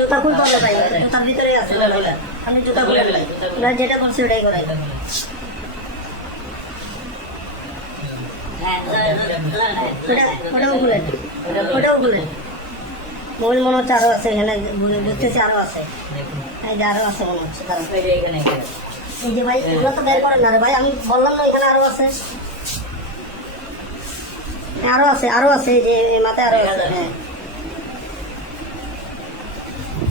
জুতা খুলতে হবে ভাই জুতার ভিতরেই আছে। আপনি জুতা ভাই না যেটা করছে ওটাই করাই ওটা আরও আছে এখানে আছে এই যে আছে মনে হচ্ছে যে ভাই তো না রে ভাই আমি বললাম না এখানে আছে আছে আছে যে মাথায় আরও আছে হ্যাঁ।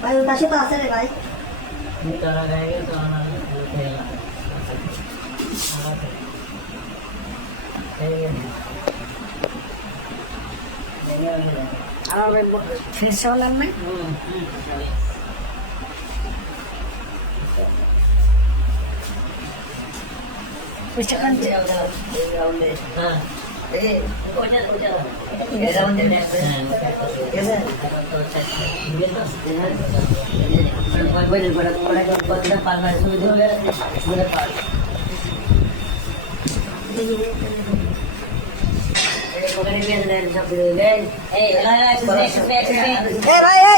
ভাই ওই পাশে তো আছে রে ভাই আমার ভাই ফ্রেশ হলাম না বুঝতে পারছি এই ভাই এই আপনি বাইরে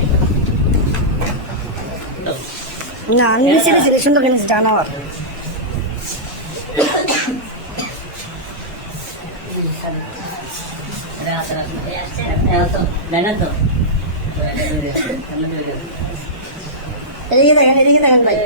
না নিচে নিচে সুন্দর জিনিস জানোয়ার দেখেন এদিকে দেখেন ভাই.